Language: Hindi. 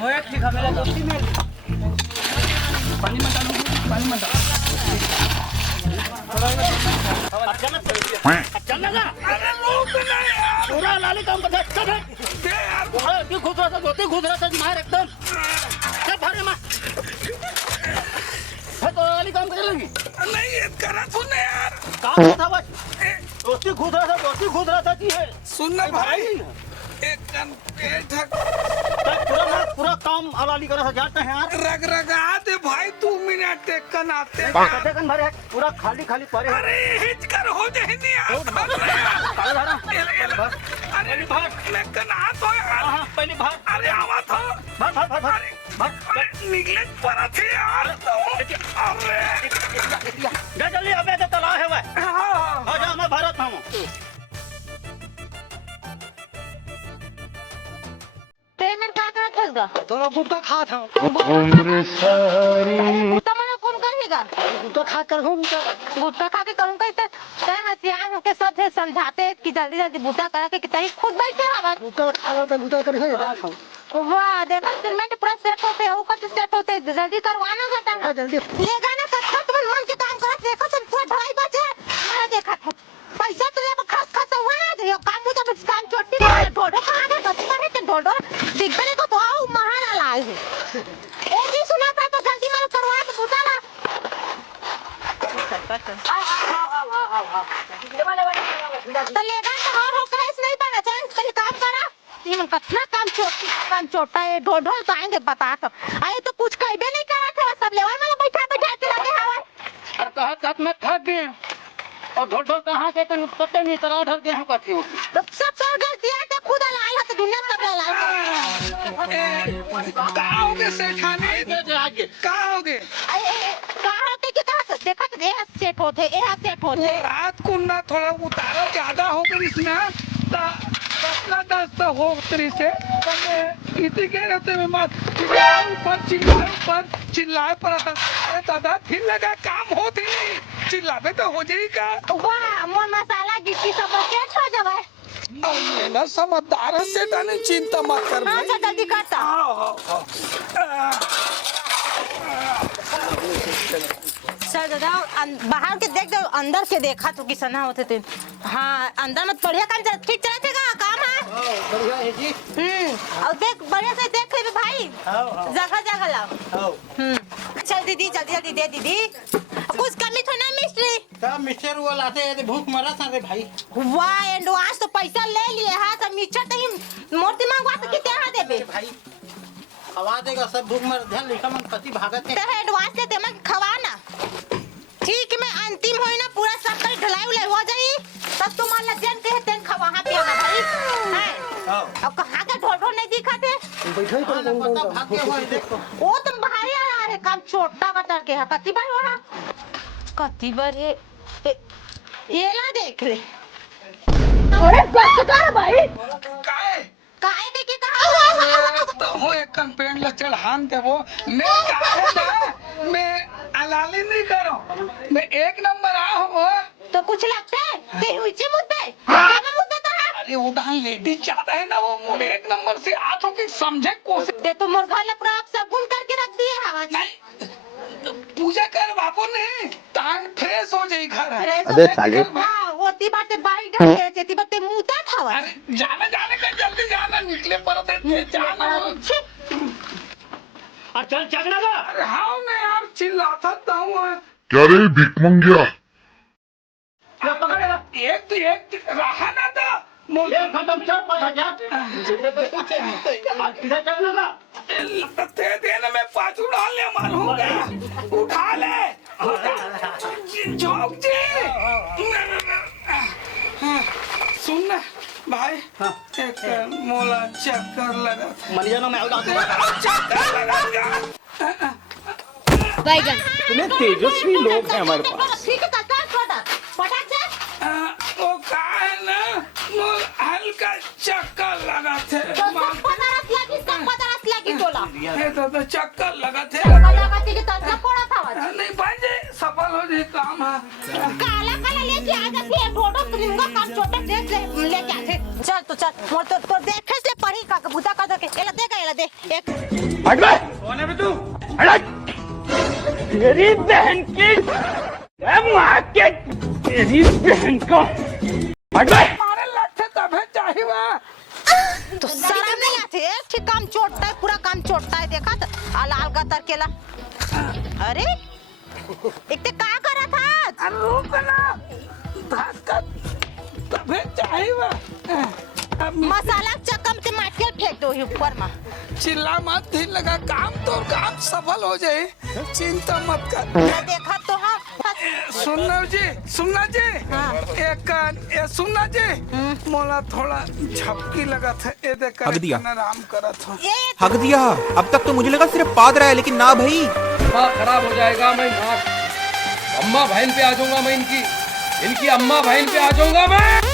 होय ठीक है मेरा दोस्ती में पानी मत डालो, पानी मत डालो। अच्छा लगा अरे रोक ना यार। पूरा लाली काम कर चल दे यार। पूरा की घुस रहा था धोती घुस रहा था मार एकदम चल भारे मार है तो लाली काम कर लगी नहीं ये करा सुन यार। काम था बस दोस्ती घुस रहा था कि है सुन ना भाई, एक कन पेट पूरा काम हलाली करा था जाते हैं यार रग रगा दे भाई, 2 मिनट एक कन आते। कते कन भरे पूरा खाली पड़े अरे हिच कर हो जाए नहीं यार। काले धारा अरे मैं कन हाथ हो यार। हां पहले भाग अरे आवा था भाग निकले पड़ा थे यार। अरे जा जल्दी अबे तो तला है भाई आ जा मैं भारत हूं पेमेंट का करेगा तो गुटका खा था गुट्टा मैंने कौन करेगा गुटका खा कर हूं गुट्टा खा के करूँगा इतना टाइम हथियार होके सब समझाते हैं कि जल्दी जल्दी बूटा करा के कितना ही खुद बैठे हवा गुटका खा रहा था गुटका कर है वाह देखो सीमेंट पूरा सेट होते हैं ऊपर से सेट होते हैं जल्दी करवाना घटा जल्दी ले गाना कच्चा तुम मन के काम करा देखो तुम पूरा ढलाई बचे मैं देखा था पैसा तो ये खस खस हुआ ना ये काम तो बस काम छोटी ढोडो कहां गए कच्ची करे तो ढोडो दिखने को तो आओ महान लाए है ए जी सुना था तो जल्दी मारो करवा के बूटा ना तो लेगा तो और हो कैस नहीं बना चाहिए पहले काम करा ये मन कितना काम छोटा है ढोढो तो आएंगे बता तो आए तो कुछ कहबे नहीं करा था सब लेवा में बैठा के लगे हवा और कहा तक मैं थक गए और ढोल कहां से तो पता नहीं तरह ढल के हम कथी हो तो सब गलती है तो खुद लाए है तो दुनिया सब लाए कहाँ हो गए सेठानी? कहाँ हो गए? कहां के कहां देखा तो ये सेट होते रात को ना थोड़ा उतारा ज्यादा हो गई इसमें दस हो तरी से इसी के रहते में मत चिल्लाए पर दादा फिर लगा काम होती नहीं चिल्लावे तो हो जाएगा। वाह मोर मसाला गिट्टी सब के छो जवे ये ना समझदार है सेठानी, चिंता मत कर हां भाई। जल्दी करता सर दादा बाहर के देख दो अंदर के देखा तो किसना होते थे हाँ अंदर मत बढ़िया काम ठीक चलेगा काम है बढ़िया है जी और देख बढ़िया से देख ले भाई जगह लाओ चल दीदी जल्दी जल्दी दे दीदी कुछ कमी तो ना मिस्त्री सब मिक्सर वो लाते हैं भूख मरा था रे भाई वाह एंड आज तो पैसा ले लिए हां तो मिक्सर तो ही मूर्ति मंगवा तो कितने हां देबे भाई खवा देगा सब भूख मर ध्यान लिखा मन कति भागत है तो एडवांस दे मैं खवाना ठीक मैं अंतिम होई ना पूरा सब कर ढलाई उलाई हो जाई तब तुम अल्लाह जन के तेन खवा पे ना भाई हां अब कहां का ढोढो नहीं दिखाते बैठो ही पता भाग के हो देखो वो तुम बाहर ही आ रहे काम छोटा कटर के है कति बार हो रहा कति बार ये ना देख ले अरे बस कर भाई काहे के कहा तो हो एक कंपेन ला चढ़ान दे वो मैं काहे ना मैं अलाली नहीं करो मैं एक नंबर आ हो तो कुछ लगता है ते ऊंचे मुद्दे क्या मुद्दा था अरे उड़ान लेडीज चाहता है ना वो मुझे एक नंबर से आ तो कि समझे कोशिश ते तो मुर्गा लपड़ा आप सब गुण करके रख दिए हवा नहीं पूजा कर बापू ने तान फ्रेश हो जाए घर अबे साले हां होती बात बाई ढक के जेती बात मुंहता खावा अरे जाने का जल्दी जाना निकले पर दे जाना चल चगड़ा का अरे हाँ मैं यार चिल्लाता हूँ क्या रे भिख मंगिया पकड़ेगा एक रहा ना था ये खत्म चल 5000 किधर चल लगा दे ना मैं 5 उड़ा ले मारूंगा उठा ले जोक जी सुन ना भाई एक मोला चक्कर लगा मनिया ना मैं चक्कर लगा बैगन इतने तेजस्वी लोग हैं हमारे पास ठीक है काका पटाक से वो का है ना मोल हल्का चक्कर लगा थे तो चक्कर लगा थे नहीं भाई जी सफल हो जाए काम काला काला लेके आ जाती है ढोढो क्रीम का काम छोटा देख ले लेके आते चल तो चल मोर तो देखे से पढ़ी का बुता का दे एला दे का एला दे एक हट बे कौन है बे तू? हट तेरी बहन की माँ के तेरी बहन को हट बे मारे लट्ठे तभे चाहिए बा। तो शर्म नहीं आती है ठीक काम चोटता है पूरा काम चोटता है देखा तो लाल का तरकेला अरे एक ते का करा था अरे रुक ना, भास्कर तभे चाहिए बा। अब मसाला चकम से माटिया फेंक दो ही ऊपर में चिल्ला मत, धीर लगा, काम तो काम सफल हो जाए, चिंता मत कर। मैं देखा तो हाँ सुनना जी हाँ। एक ये सुनना जी मोला थोड़ा झपकी लगा था, ये देख हक दिया। आराम करा था। ये हक दिया। अब तक तो मुझे लगा सिर्फ पाद रहा है, लेकिन ना भाई। दिमाग खराब हो जाएगा। मैं अम्मा बहन पे आ जाऊंगा, मैं इनकी अम्मा बहन पे आ जाऊंगा मैं।